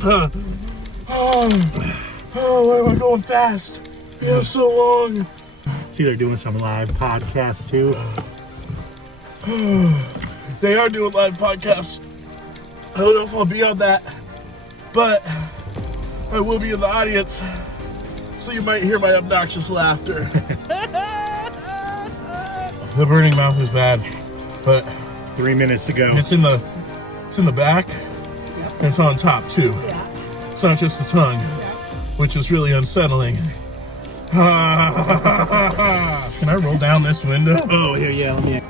Why am I going fast? Yeah, so long. See, they're doing some live podcasts too. They are doing live podcasts. I don't know if I'll be on that, but I will be in the audience, so you might hear my obnoxious laughter. The burning mouth is bad, but 3 minutes to go. it's in the back, and it's on top too. It's not just the tongue, which is really unsettling. Can I roll down this window? Oh, here, yeah, let me.